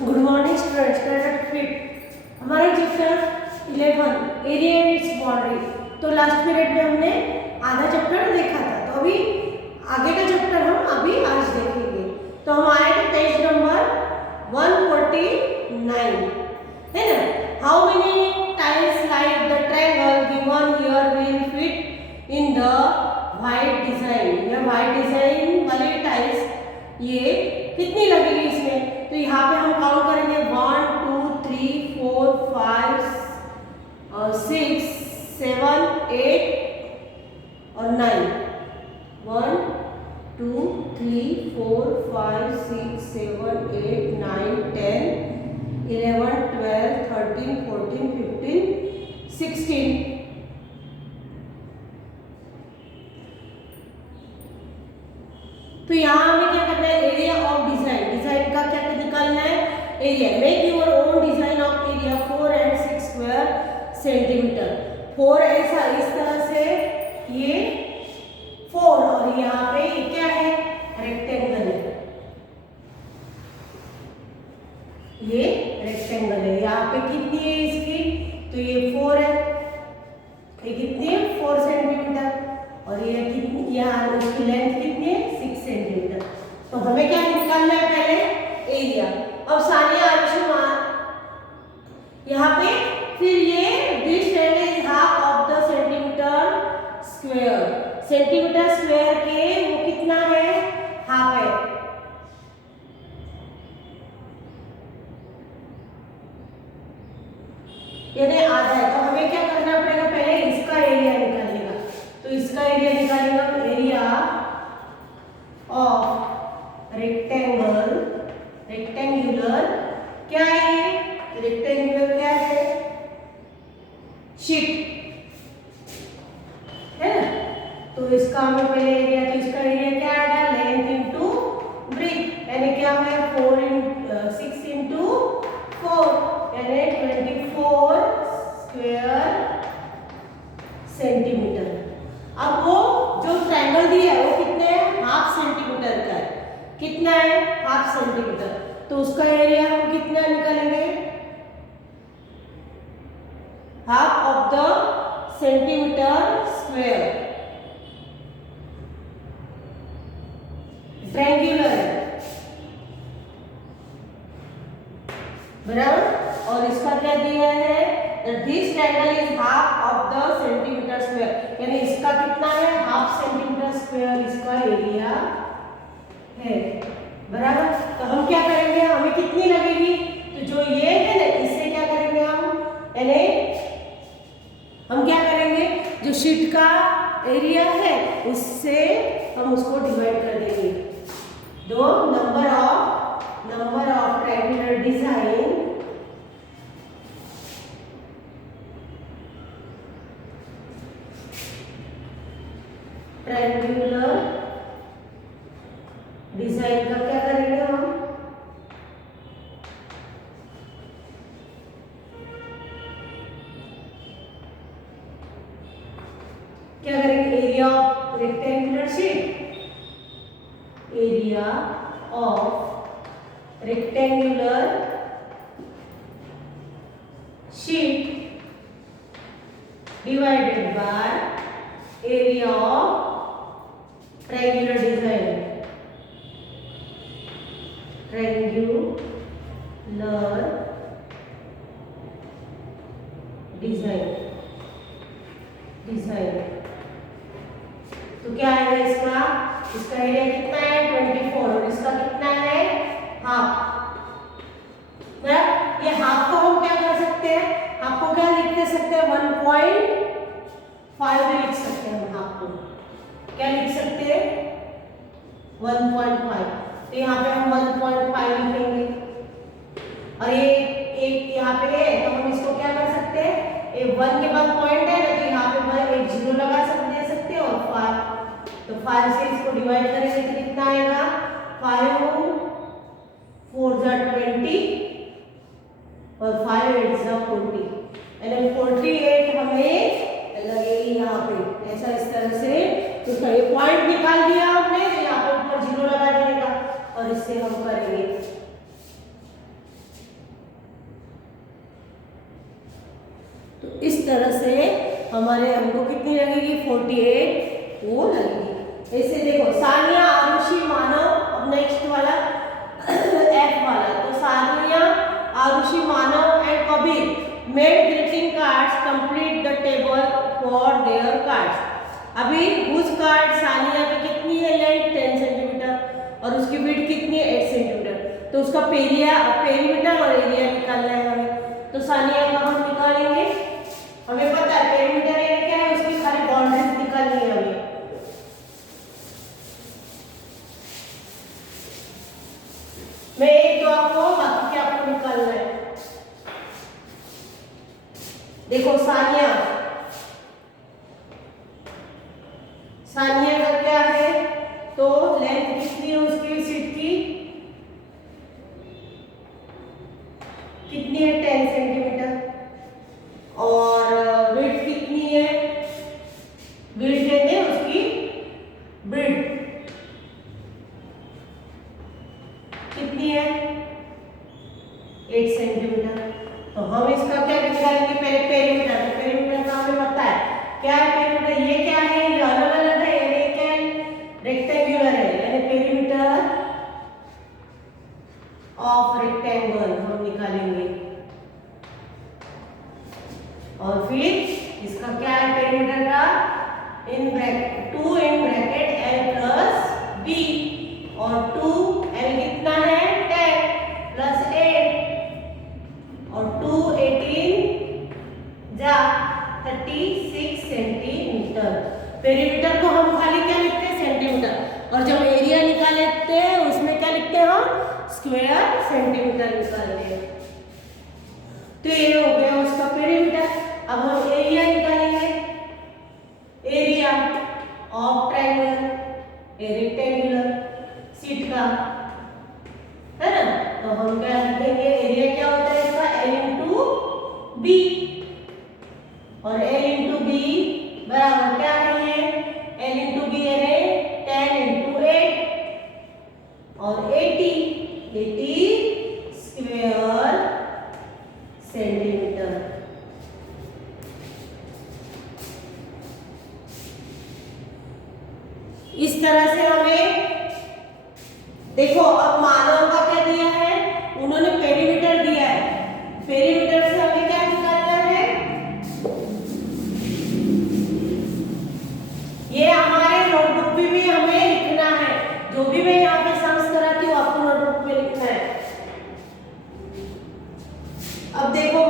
Good morning students, standard fifth हमारा chapter 11 area and its boundary. तो last period में हमने आधा चैप्टर देखा था, तो अभी आगे का चैप्टर हम अभी आज देखेंगे। तो हम आए थे पेज नंबर 149, है ना। How many tiles like the triangle given here will fit in the white design. यह व्हाइट डिजाइन वाली टाइल्स ये कितनी लगेगी इसमें, तो यहाँ पे हम काउंट करेंगे 1 2 3 4 5 6 7 8 और 9। 1 2 3 4 5 6 7 8 9 10 11 12 13 14 15 16। तो यहाँ हमें क्या करना है, एरिया ऑफ डिजाइन। डिजाइन का क्या निकालना है, area. Make your own design of area 4 and 6 square centimetre. 4 ऐसा इस तरह से ये 4 और यहाँ पे ये क्या है, रेक्टेंगल है। ये रेक्टेंगल है, यहाँ पे कितनी है इसकी, तो ये 4 है। ये कितनी है, 4 सेंटीमीटर। और ये कितनी, यहाँ इसकी लेंथ कितनी है, 6 सेंटीमीटर। तो हमें क्या निकालना है, पहले एरिया। अब सानिया आरुषि यहाँ पे फिर ये this is half of the centimetre square. Centimetre square के वो कितना है, हाफ है। यानी आधा है। तो हमें क्या करना पड़ेगा, पहले इसका एरिया निकालेगा। तो इसका एरिया निकालेगा, एरिया ऑफ रेक्टेंगल, रेक्टेंगुलर क्या है, रेक्टेंगुलर क्या है, शीट है ना। तो इसका हमें पहले एरिया, तो इसका एरिया क्या आएगा, लेंथ इनटू ब्रेथ, यानी क्या है 6 इंटू 4 यानी 24 स्क्वायर सेंटीमीटर। अब वो जो ट्रायंगल दिया है वो कितने है, हाफ सेंटीमीटर का है। कितना है, हाफ सेंटीमीटर। तो उसका एरिया हम कितना निकालेंगे, half of the centimetre square. Triangular है बराबर। और इसका क्या दिया है, this triangle is half of the centimetre square, यानी इसका कितना है, हाफ सेंटीमीटर स्क्वायर इसका एरिया है बराबर। तो हम क्या करेंगे, हमें कितनी लगेगी, तो जो ये है ना इससे क्या करेंगे हम, यानी हम क्या करेंगे, जो शीट का एरिया है उससे हम उसको डिवाइड कर देंगे। दो number of triangular design triangular design का क्या करेंगे हम, क्या करेंगे, area of rectangular sheet, area of rectangular sheet divided by area of triangular design, triangular design. तो क्या है इसका, इसका एरिया कितना है 24 और इसका कितना है, हाफ। बराबर। ये हाफ को हम क्या कर सकते हैं, हाफ को क्या लिख सकते हैं, 1.5 लिख सकते हैं। हम हाफ को क्या लिख सकते हैं, 1.5। तो यहाँ पे हम 1.5 लिखेंगे। और ये एक यहाँ पे है, तो हम इसको क्या कर सकते हैं, ये 1 के बाद पॉइंट है ना, तो यहाँ पे एक 0 लगा सकते हैं और 5। तो 5 से इसको डिवाइड करेंगे तो कितना आएगा, 5 4 20 और 5 8 40, यानी 48 हमें लगेगी यहाँ पे। ऐसा इस तरह से तो ये पॉइंट निकाल दिया हमने, तो यहाँ पे ऊपर 0 लगा देने का और इससे हम करेंगे तरह से हमारे हमको कितनी लगेगी 48 वो लगेगी। ऐसे देखो सानिया आरुषि मानव, अब नेक्स्ट वाला एफ वाला, तो Sania Arushi Manav and Kabir made greeting cards complete the table for their cards. अभी उस कार्ड सानिया की कितनी है लेंथ 10 सेंटीमीटर और उसकी विड्थ कितनी है 8 सेंटीमीटर, तो उसका पेरीमीटर और एरिया निकालना है हमें। तो सानिया का हम निकालेंगे, हमें पता है पेरीमीटर एरिया क्या है, उसकी खाली बाउंड्रीज निकालनी है हमें। मैं एक दो आपको बाकी के आपको निकालना है। देखो सानिया का क्या है, तो लेंथ कितनी है उसकी सीट की कितनी है 10 सेंटीमीटर और विड्थ कितनी है, विड्थ है उसकी विड्थ कितनी है 8 सेंटीमीटर। तो हम इसका क्या निकालेंगे पहले पेरीमीटर, तो पेरीमीटर का हमें पता है क्या है पेरीमीटर, ये क्या है, ये अलग अलग है, ये क्या है रेक्टेंगुलर है, यानी पेरीमीटर ऑफ रेक्टेंगल हम निकालेंगे। और फिर इसका क्या है पेरीमीटर का, in bracket 2 in bracket l plus b, और 2 l कितना है 10 प्लस 8 और 2 18 जा 36 सेंटीमीटर। पेरीमीटर को हम खाली क्या लिखते हैं सेंटीमीटर, और जब एरिया निकालते हैं उसमें क्या लिखते हैं हम स्क्वायर सेंटीमीटर निकालते हैं। तो ये हो गया उसका पेरीमीटर। अब हम एरिया निकालेंगे, area of triangle rectangular seat का, है ना। तो हम क्या लिखेंगे, एरिया क्या होता है इसका l इंटू बी, और l इंटू बी बराबर क्या है ये l इंटू बी यानी 10 इंटू 8 और 80 स्क्वायर सेंटीमीटर। इस तरह से हमें देखो, अब मानव का क्या दिया है, उन्होंने पेरीमीटर दिया है, पेरीमीटर से हमें क्या निकालना है, ये हमारे नोटबुक में भी हमें लिखना है, जो भी मैं यहाँ पे सम्स कराती हूँ आपको नोटबुक में लिखना है। अब देखो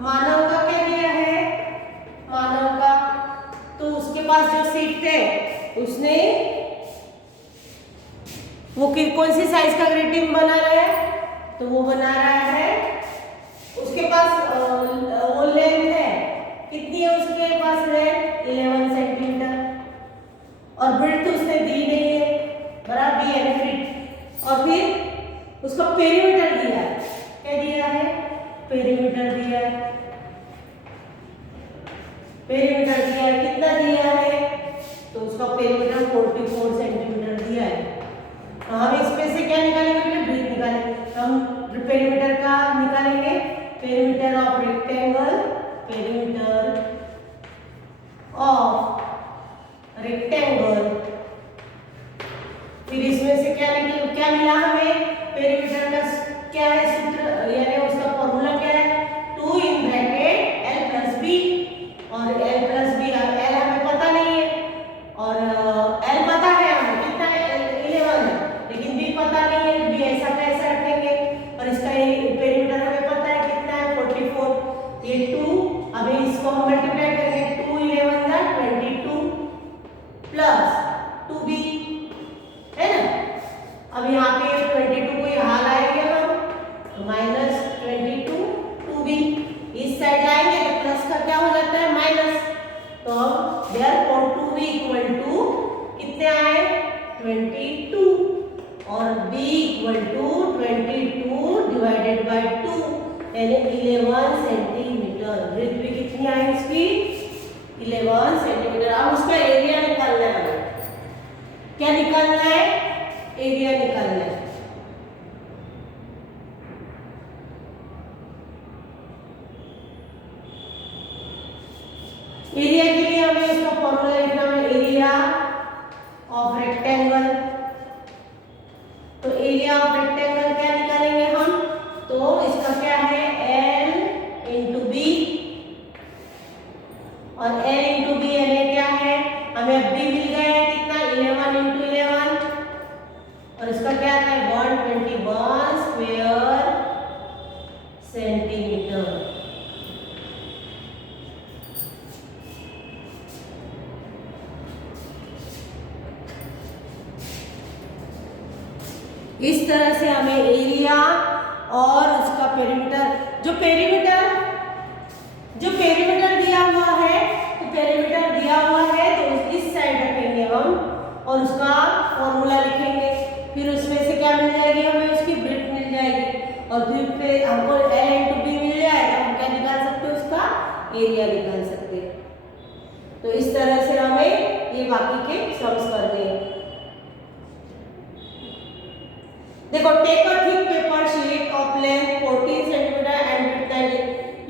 मानव का क्या दिया है, मानव का तो उसके पास जो सीट है उसने वो कौन सी साइज का ग्रीटिंग बना रहा है, तो वो बना रहा है, उसके पास वो लेंथ है कितनी है, उसके पास लेंथ 11 सेंटीमीटर और विड्थ उसने दी नहीं है बराबर बी यानी फिट, और फिर उसका पेरीमीटर दिया है, क्या दिया है पेरीमीटर दिया है, पेरीमीटर दिया है कितना दिया है, तो उसका पेरीमीटर 44 सेंटीमीटर दिया है। तो हम इसमें से क्या निकालेंगे, पहले ब्रीथ निकालेंगे, तो हम पेरीमीटर का निकालेंगे, perimeter of rectangle, perimeter of rectangle, फिर इसमें से क्या मिला हमें, पेरीमीटर का क्या है सूत्र, यानी उसका फॉर्मूला क्या है 2 in bracket l plus B, और l प्लस बी, अब l हमें पता नहीं है और l पता है हमें कितना है 11 है, लेकिन b पता नहीं है, b ऐसा कैसे रखेंगे, और इसका पेरीमीटर हमें पता है कितना है 44, ये 2, अभी इसको हम मल्टीप्लाई करेंगे 2 11 जा 22 प्लस 2b, है ना। अब यहाँ पे 22 को यहाँ लाएंगे हम, तो माइनस 22 2b, इस साइड लाएंगे तो प्लस का क्या हो जाता है माइनस, तो हम देयरफॉर 2b इक्वल टू कितने आए 22 और b equal to 22 divided by 2 यानी 11 सेंटीमीटर। ब्रेथ भी कितनी आई इसकी 11 सेंटीमीटर। अब उसका एरिया निकालना है, क्या निकालना है एरिया निकालना है। इसका फॉर्मूला लिखना है एरिया ऑफ रेक्टेंगल। तो एरिया ऑफ रेक्टेंगल क्या निकालेंगे हम, तो इसका क्या है L इंटू बी, और L इंटू बी हमें क्या है, हमें अब बी मिल गया है कितना 11 इंटू 11, और इसका क्या आता है 121 स्क्वायर सेंटीमीटर। इस तरह से हमें एरिया और उसका पेरीमीटर, जो पेरीमीटर दिया हुआ है, तो पेरीमीटर दिया हुआ है तो इस साइड रखेंगे हम और उसका फॉर्मूला लिखेंगे, फिर उसमें से क्या मिल जाएगी हमें, उसकी ब्रेथ मिल जाएगी, और फिर हमको L इंटू बी मिल जाए तो हम क्या निकाल सकते हैं, उसका एरिया निकाल सकते हैं। तो इस तरह से हमें ये बाकी के सम्स करने हैं। देखो, take a thick paper sheet of length 14 centimetre and width 90।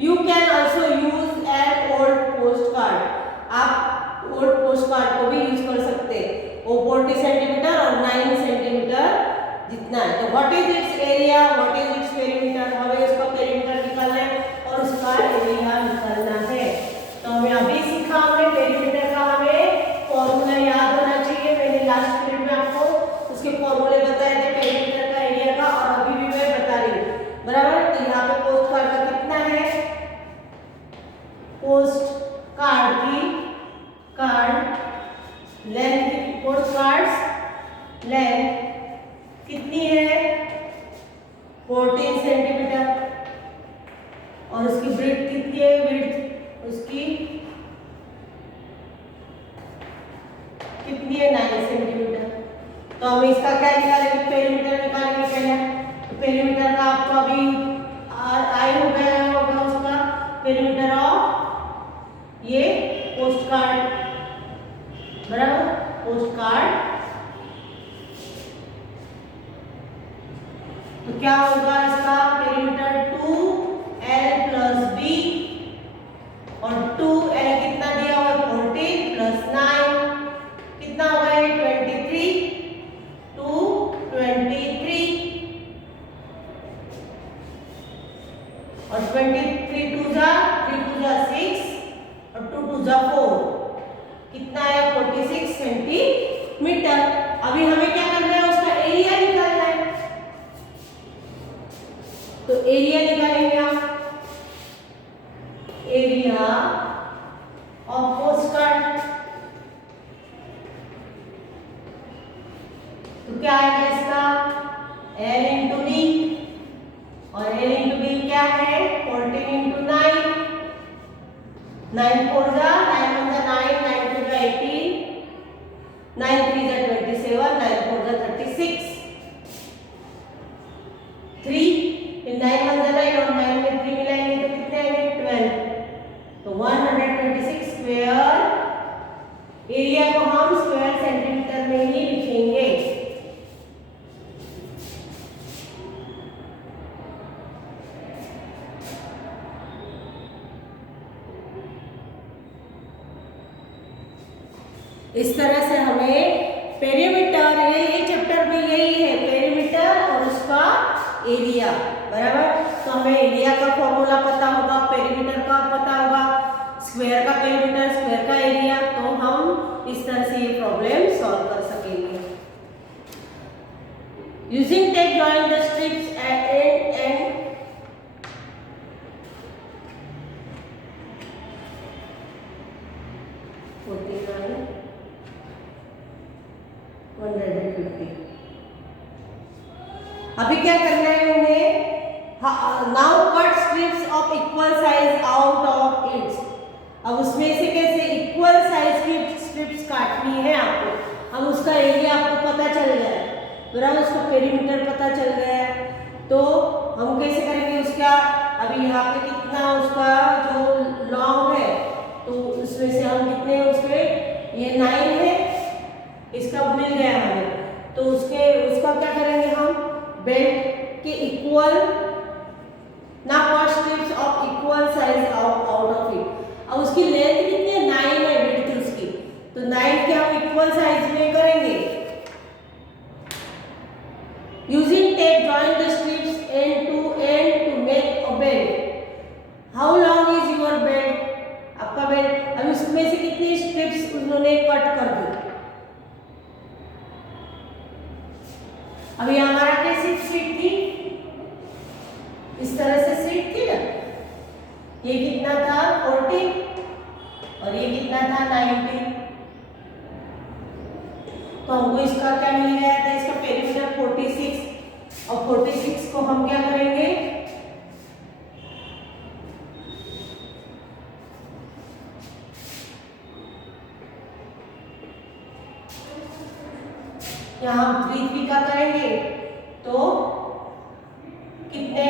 You can also use an old post card. आप ओल्ड पोस्ट कार्ड को भी यूज कर सकते हैं। वो 40 सेंटीमीटर और 9 सेंटीमीटर जितना है। तो what is it's area, what is its perimeter, हमें उसका पेरीमीटर निकालना है और उसका एरिया निकालना है। तो हमें अभी सीखा, हमने पेरीमीटर का हमें फॉर्मूला याद होना चाहिए। मैंने लास्ट पीरियड में आपको उसके फॉर्मूले बताए थे पेरीमीटर का, एरिया का, और अभी भी मैं बता रही हूँ, बराबर। तो यहाँ पे पोस्ट कार्ड का कितना है, post card length, post card length कितनी है 14 सेंटीमीटर, और उसकी ब्रेथ कितनी है, ब्रेथ उसकी कितनी है 9 सेंटीमीटर। तो हम इसका क्या निकालेंगे, पेरीमीटर निकालेंगे पहले। तो पेरीमीटर का आपको अभी आई हो गया होगा उसका पेरीमीटर ऑफ ये पोस्ट कार्ड, बराबर, पोस्ट कार्ड। तो क्या होगा इसका पेरीमीटर 2L प्लस बी, और 2L कितना दिया हुआ है 14 प्लस 9 कितना होगा 23, 223, और 23 2 जा 3 2 जा 6 और 2 2 जा 4 कितना है 46 सेंटीमीटर। अभी हमें क्या करना है, उसका एरिया निकालना है। तो एरिया निकालेंगे हम, एरिया ऑफ पोस्ट कार्ड। तो क्या आएगा इसका L इंटू बी, और L इंटू बी क्या है 14 इंटू 9, 9 4 जा 9 1 जा 9, 9 2 जा 18, 9 3 जा 27, 9 4 जा 36, 3, फिर 9 1 जा 9 और 9 में 3 मिलाएंगे तो कितने आएंगे 12। तो 126 स्क्वायर, एरिया को हम स्क्वायर सेंटीमीटर में ही लिखेंगे। इस तरह से हमें पेरीमीटर, ये चैप्टर में यही है, पेरीमीटर और उसका एरिया, बराबर। तो हमें एरिया का फॉर्मूला पता होगा, पेरीमीटर का पता होगा, स्क्वायर का पेरीमीटर, स्क्वायर का एरिया, तो हम इस तरह से ये प्रॉब्लम सॉल्व कर सकेंगे। Using tape join the strips and 150। अभी क्या करना है उन्हें, now cut strips of equal size out of its. अब उसमें से कैसे इक्वल साइज की स्ट्रिप्स काटनी है आपको। अब उसका एरिया आपको पता चल गया है, बराबर, उसका पेरीमीटर पता चल गया है, तो हम कैसे करेंगे उसका, अभी यहाँ पे कितना उसका जो लॉन्ग है, तो उसमें से हम कितने उसके, ये 9 है, इसका मिल गया हमें, तो उसका क्या करेंगे हम, बेल्ट के इक्वल ना cut strips of equal size out of it. अब उसकी लेंथ कितनी है 9 है, विड्थ उसकी, 9 के हम इक्वल साइज में करेंगे। Using tape join the strips and to make a belt. How long is your belt? आपका बेल्ट, अब इसमें से कितनी स्ट्रिप्स उन्होंने कट कर दी। अभी हमारा कैसी स्ट्रिप थी, इस तरह से स्ट्रिप थी ना, ये कितना था 40 और ये कितना था 90। तो हमको इसका क्या मिल गया था, इसका पेरीमीटर 46 और 46 को हम क्या करेंगे, यहाँ हम 3 का करेंगे तो कितने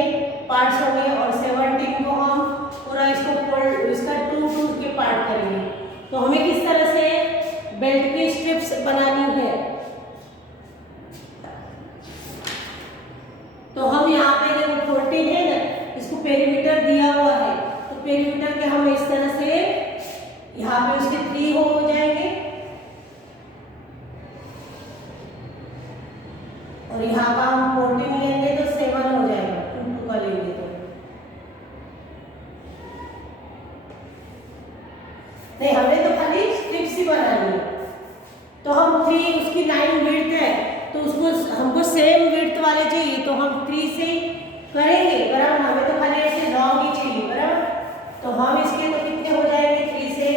पार्ट्स होंगे और 17 को हम पूरा इसको फोल्ड, इसका 2 के पार्ट करेंगे। तो हमें किस तरह से बेल्ट की स्ट्रिप्स बनानी है, तो हम यहाँ पे देखो 14 है ना, इसको पेरीमीटर दिया हुआ है, तो पेरीमीटर के हम इस तरह से यहाँ पे उसके 3 हो जाएंगे और यहाँ का हम 14 लेंगे तो 7 हो जाएगा, 2 का लेंगे तो नहीं, हमें तो खाली स्ट्रिप्स ही बनानी है। तो हम 3, उसकी 9 विड्थ है तो उसको हमको सेम विड्थ वाले चाहिए, तो हम 3 से करेंगे बराबर, हमें तो खाली ऐसे लॉन्ग ही चाहिए बराबर। तो हम इसके तो कितने हो जाएंगे 3 से,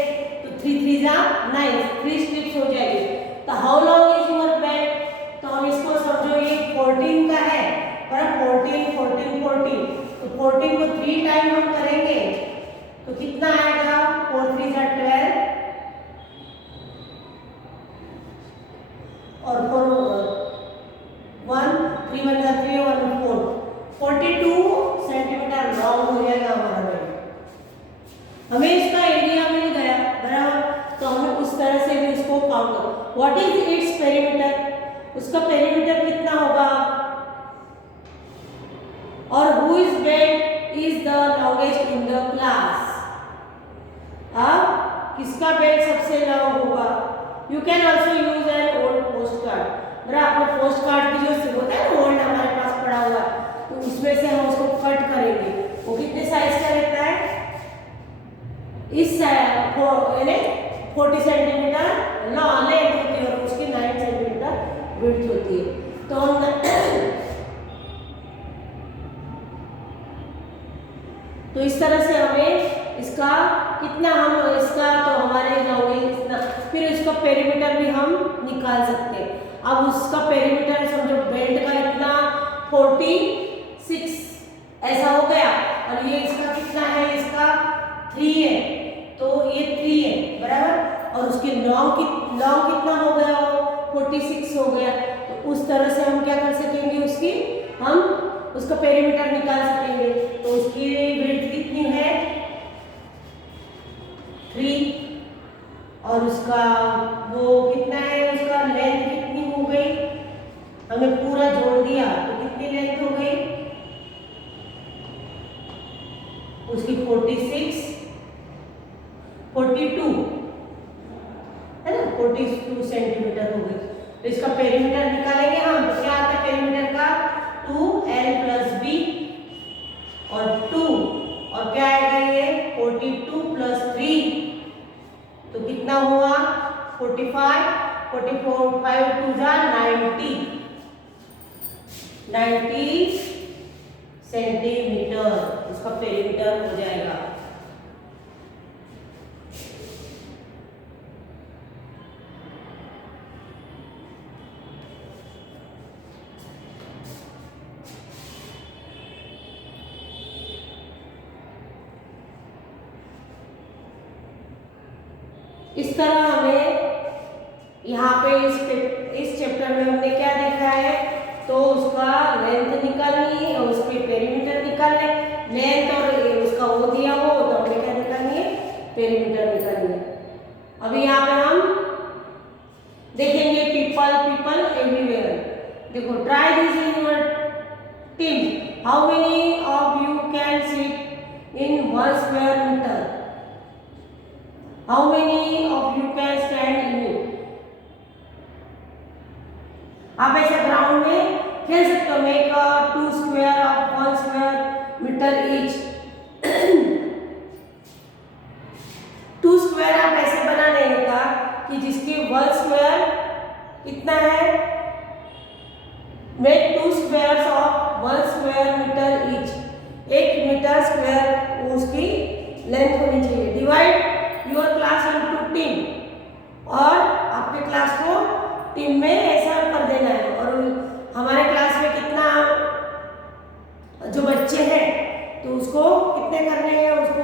तो 3 3 जा 9, 3 स्ट्रिप्स हो जाएगी। तो how long is your belt, तो हम इसको समझो ये 14 का है बराबर, 14 14 14, तो 14 को 3 टाइम हम करेंगे तो कितना आएगा, 4 3 जा 12 और 4 1 3 1 जा 3 1 4, 42 सेंटीमीटर लॉन्ग हो जाएगा हमारा बेल्ट। हमें इसका एरिया मिल गया बराबर, तो हमें उस तरह से भी इसको काउंट करो। व्हाट इज इट्स पेरीमीटर, उसका पेरीमीटर कितना होगा, और who is belt is the longest in the class. अब किसका बेल्ट सबसे लॉन्ग होगा, you can also use an old post card, बराबर आपने पोस्ट कार्ड की जो होता है ना ओल्ड हमारे पास पड़ा हुआ, तो उसमें से हम उसको कट करेंगे, वो कितने साइज का रहता है, इस यानी 40 सेंटीमीटर लेंथ होती है और उसकी 9 सेंटीमीटर विड्थ होती है। तो हम तो इस तरह से हमें इसका कितना, हम इसका तो हमारे होंगे इतना, फिर इसका पेरीमीटर भी हम निकाल सकते हैं। अब उसका पेरीमीटर समझो बेल्ट का इतना 46 ऐसा हो गया, और ये इसका कितना है, इसका 3 है, तो ये 3 है बराबर, और उसके लॉन्ग कितना हो गया, वो 46 हो गया। तो उस तरह से हम क्या कर सकेंगे, उसकी हम उसका पेरीमीटर निकाल सकेंगे। तो उसकी विड्थ कितनी है 3, और उसका वो कितना है, उसका लेंथ कितनी हो गई, हमने पूरा जोड़ दिया तो कितनी लेंथ हो गई, उसकी 46 42 है ना, 42 सेंटीमीटर हो गई। तो इसका पेरीमीटर निकालेंगे हम, तो क्या आता है पेरीमीटर का 2l + b और 2, और क्या आएगा ये 42 + 3, तो कितना हुआ 45, 44 5 2 जा 90 सेंटीमीटर इसका पेरीमीटर हो जाएगा। इस तरह हमें यहाँ पे इस चैप्टर में हमने क्या देखा है, तो उसका लेंथ निकालनी है और उसके पेरीमीटर निकालने, लेंथ और उसका वो दिया हो तो हमें क्या निकालनी है, पेरीमीटर निकालनी है। अभी यहाँ पे हम देखेंगे पीपल एवरीवेयर। देखो, try this in your team, how many of you can sit in 1 square metre. How many of you can stand in it? आप ऐसे ग्राउंड में खेल सकते हो। Make 2 square of 1 square metre each. 2 square आप ऐसे बना लेंगे का कि जिसकी 1 स्क्वायर कितना है, make 2 squares of 1 square metre each. 1 metre square उसकी लेंथ होनी चाहिए। Divide your class into team, और आपके क्लास को टीम में ऐसा कर देना है। और हमारे क्लास में कितना जो बच्चे हैं तो उसको कितने करने हैं, उसको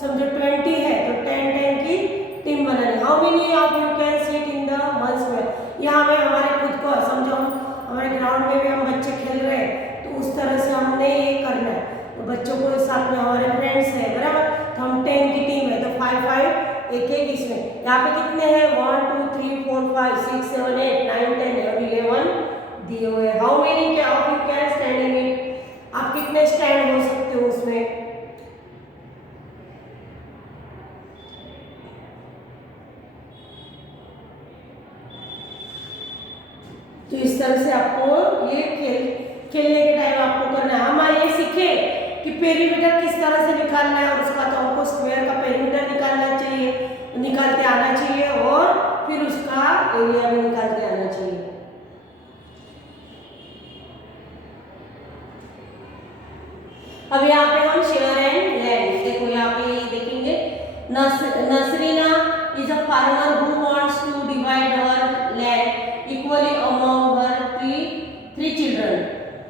समझो 20 है तो 10-10 की टीम बनानी। How many of you can sit in the 1 square? यहाँ में हमारे खुद को समझो, हमारे ग्राउंड में भी हम बच्चे खेल रहे हैं तो उस तरह से हमने ये करना है। तो बच्चों को साथ में हमारे फ्रेंड्स हैं बराबर, तो हम 10 की टीम है तो 5-5 एक इसमें। यहाँ पे कितने हैं 1 2 3 4 5 6 7 8 9 10 और 11 दिए हुए। How many of you can stand in it? आप कितने स्टैंड हो सकते हो उसमें? तो इस तरह से आपको ये खेलने के टाइम आपको करना है। हम ये सीखे कि पेरीमीटर किस तरह से निकालना है, और उसका तो हमको स्क्वायर का पेरीमीटर निकालना चाहिए, निकालते आना चाहिए, और फिर उसका एरिया भी निकालते आना चाहिए। अब यहाँ पे हम शेयर एंड लैंड, देखो यहाँ पे देखेंगे Nasrina is a farmer who wants to divide her land equally among her three children,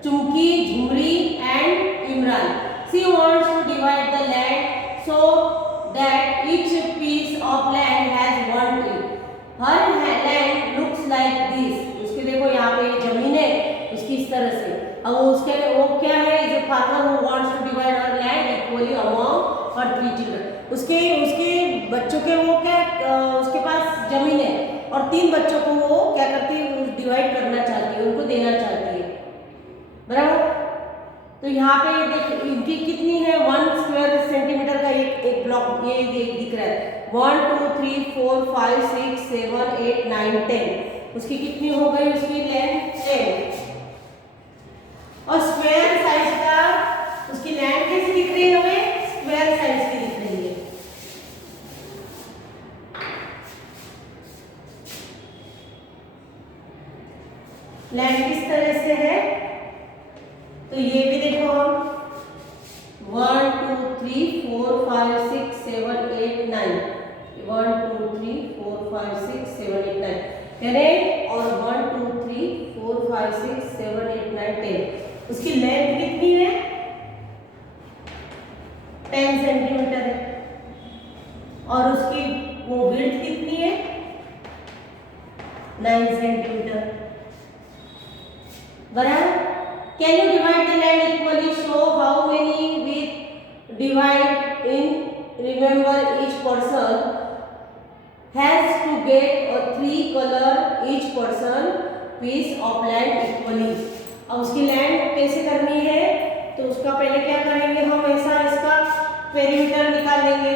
Chumki, Jhumri and Imran. She wants to divide the land so that each piece of land has 1 tree. Her land looks like this. उसके देखो यहाँ पे जमीन है उसकी इस तरह से। अब उसके वो क्या है, is a farmer who wants to divide her land equally among her 3 children. उसके बच्चों के वो क्या, उसके पास जमीन है और 3 बच्चों को वो क्या करती है, डिवाइड करना चाहती है, उनको देना चाहती है बराबर। तो यहाँ पे देख इनकी कितनी है 1 स्क्वायर सेंटीमीटर का एक ब्लॉक ये दिख रहा है। 1 2 3 4 5 6 7 8 9 10। उसकी कितनी हो गई, उसकी लेंथ 10। और स्क्वायर साइज का उसकी लैंड कैसी दिख रही है हमें, स्क्वायर साइज की दिख रही है। लैंड किस तरह से है, तो ये भी देखो हम 1 2 3 4 5 6 7 8 9 1 2 3 4 5 6 7 8 9 10, और 1 2 3 4 5 6 7 8 9 10। उसकी लेंथ कितनी है 10 सेंटीमीटर है, और उसकी वो विड्थ कितनी है 9 सेंटीमीटर बराबर। Can you divide the land equally? Show how many with divide in. Remember each person has to get a 3 color each person piece of land equally. अब उसकी लैंड कैसे करनी है, तो उसका पहले क्या करेंगे हम, ऐसा इसका पेरीमीटर निकाल लेंगे।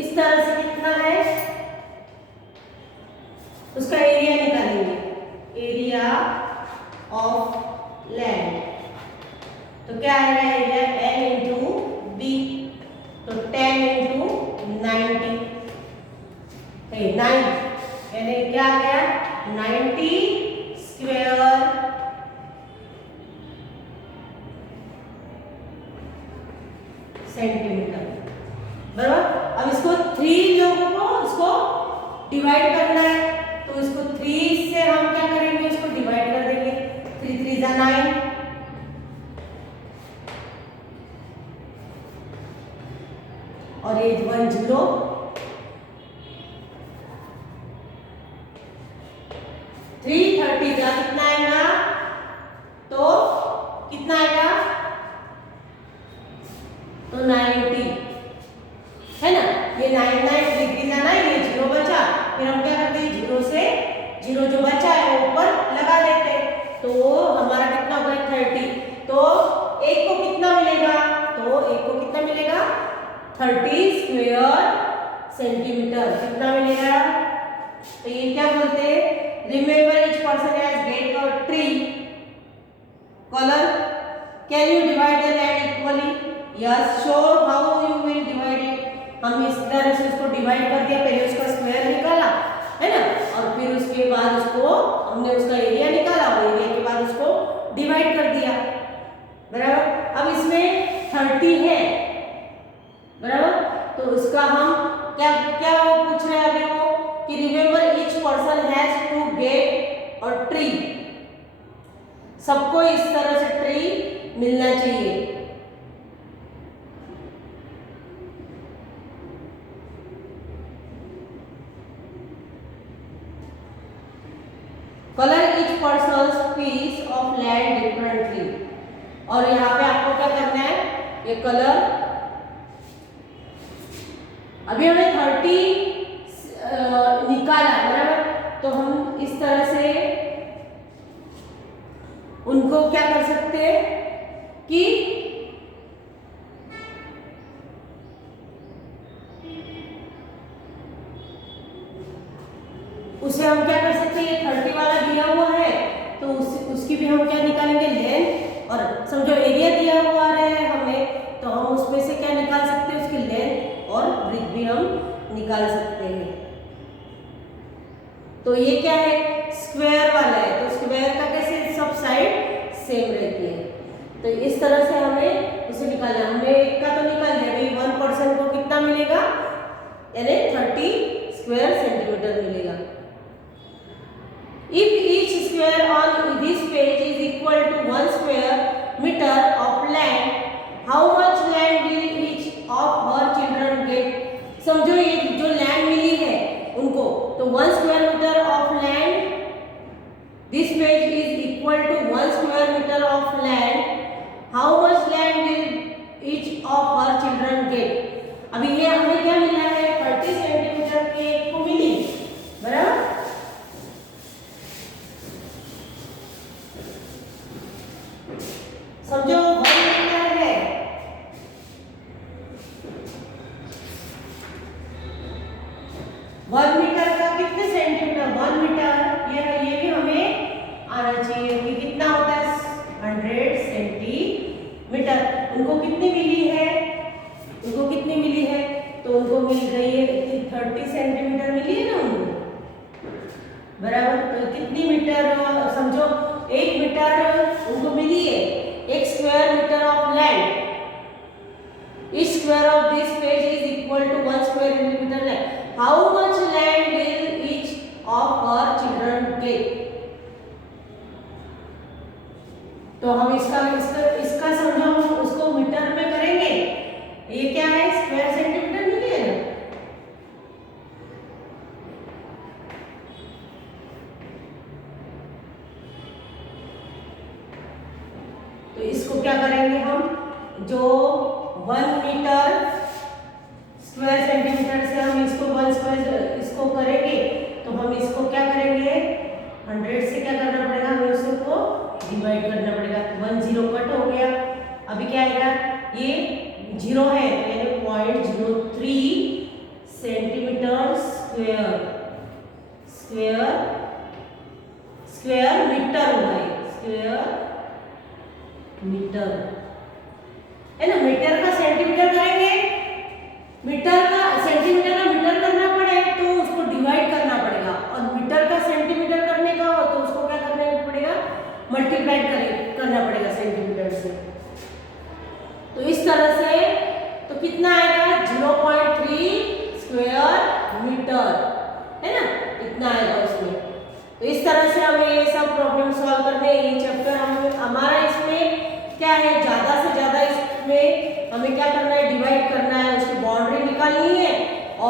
इस तरह से कितना है उसका एरिया निकालेंगे, एरिया ऑफ लैंड। तो क्या आएगा एरिया L इंटू B, तो 10 इंटू 90 9, यानी क्या आ गया 90 स्क्वायर सेंटीमीटर बराबर। अब इसको 3 लोगों को इसको डिवाइड करना है, तो इसको 3 से हम क्या करेंगे, इसको डिवाइड कर देंगे। 3 3 जा 9, और ये 1 0, 3 30 जा कितना आएगा, तो कितना आएगा, तो 90 है ना। ये 9 9 3 3 जा 9, ये 0 बचा, फिर हम क्या करते हैं 0 से 0 जो बचा है वो ऊपर लगा देते हैं, तो हमारा कितना हो गया 30। तो एक को कितना मिलेगा, तो एक को कितना मिलेगा 30 स्क्वायर सेंटीमीटर कितना मिलेगा। तो ये क्या बोलते हैं, remember each person has gate a tree colour, can you divide the land equally, yes, show how you will divide it. हम इस तरह से उसको डिवाइड कर दिया, पहले उसका स्क्वायर निकाला है ना, और फिर उसके बाद उसको हमने उसका एरिया निकाला और एरिया के बाद उसको डिवाइड कर दिया, बराबर। अब इसमें 30 है, बराबर, तो उसका हम क्या क्या पूछ रहे हैं अभी वो कि remember each person has to get a tree, सबको इस तरह से ट्री मिलना चाहिए। Colour each person's piece of land differently, और यहाँ पे आपको क्या करना है, ये कलर अभी हमें 30 निकाला, बराबर, तो हम इस तरह से उनको क्या कर सकते हैं कि उसे हम क्या कर सकते हैं, 30 वाला दिया हुआ है तो उसकी भी हम क्या निकालेंगे, लेंथ, और समझो एरिया दिया हुआ है हमें, तो हम उसमें से क्या निकाल सकते हैं, उसकी लेंथ और ब्रेथ भी हम निकाल सकते हैं। तो ये क्या है, स्क्वायर वाला है, तो स्क्वायर का कैसे सब साइड सेम रहती है, तो इस तरह से हमें उसे निकालना है। हमने एक का तो निकाल लिया, भाई 1% को कितना मिलेगा, यानी 30 स्क्वायर सेंटीमीटर मिलेगा। If each square on this page is equal to 1 square meter of land, how much land will each of her children get? समझो ये जो लैंड मिली है उनको, तो 1 square meter of land, this page is equal to 1 square meter of land. How much land will each of her children get? अभी ये हमें क्या मिला है, 30 सेंटीमीटर के को मिली, बराबर। समझो 1 मीटर है, 1 मीटर का कितने सेंटीमीटर, 1 मीटर ये भी हमें आना चाहिए कि कितना होता है, 100 सेंटीमीटर। उनको कितनी मिली है, उनको कितनी मिली है, तो उनको मिल गई है 30 सेंटीमीटर मिली है ना उनको, बराबर। तो कितनी मीटर, समझो 1 मीटर उनको मिली है, 1 square metre of land, each square of this page is equal to 1 square millimeter land. How much land will each of her children get? तो हम इसका समझो हम उसको मीटर में करेंगे, ये क्या है, स्क्वायर सेंटीमीटर मिली है ना, तो इसको क्या करेंगे हम, जो 1 मीटर स्क्वायर सेंटीमीटर से हम इसको 1 स्क्वायर इसको करेंगे, तो हम इसको क्या करेंगे, 100 से क्या करना पड़ेगा, हमें उसको डिवाइड करना पड़ेगा, 1 0 कट हो गया। अभी क्या आएगा, ये 0 है तो यानी 0.03 सेंटीमीटर स्क्वायर, स्क्वायर मीटर होगा, स्क्वायर मीटर है ना। मीटर का सेंटीमीटर करेंगे, मीटर का सेंटीमीटर का मीटर करना पड़े तो उसको डिवाइड करना पड़ेगा, और मीटर का सेंटीमीटर करने का हो तो उसको क्या करना पड़ेगा, मल्टीप्लाई करना पड़ेगा सेंटीमीटर से। तो इस तरह से तो कितना आएगा, 0.3 स्क्वायर मीटर है ना, इतना आएगा उसमें। तो इस तरह से हमें ये सब प्रॉब्लम सॉल्व करने, ये चैप्टर हमारा इसमें क्या है, ज़्यादा से ज़्यादा इसमें हमें क्या करना है, डिवाइड करना है, उसकी बाउंड्री निकालनी है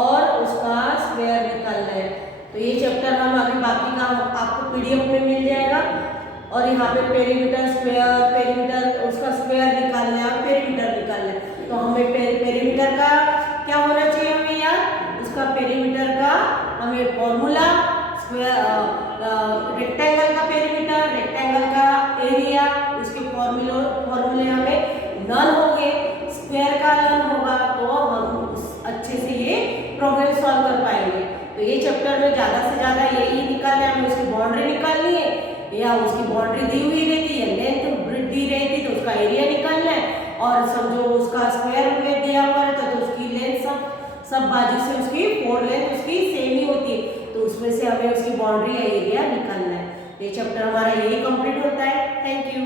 और उसका स्क्वायर निकालना है। तो ये चैप्टर हम अभी बाकी का आपको पीडीएफ में मिल जाएगा, और यहाँ पे पेरीमीटर स्क्वायर, पेरीमीटर उसका स्क्वायर निकालना है, पेरीमीटर निकालना है, तो हमें पेरीमीटर का क्या होना चाहिए हमें यार, उसका पेरीमीटर का हमें फॉर्मूला, स्क्वायर रेक्टेंगल का पेरीमीटर, रेक्टेंगल का एरिया, उसके फॉर्मूले हमें नन होंगे, स्क्वायर का नन होगा, तो हम अच्छे से ये प्रॉब्लम सॉल्व कर पाएंगे। तो ये चैप्टर में ज़्यादा से ज़्यादा यही निकालना है, हमें उसकी बाउंड्री निकालनी है, या उसकी बाउंड्री दी हुई रहती है, लेंथ ब्रेड्थ दी रहती तो उसका एरिया निकालना है, और समझो उसका स्क्वायर में दिया हुआ रहता तो उसकी लेंथ सब बाजू से उसकी 4 लेंथ उसकी सेम ही होती है, तो उसमें से हमें उसकी बाउंड्री या एरिया निकालना है। ये चैप्टर हमारा यही कंप्लीट होता है। Thank you.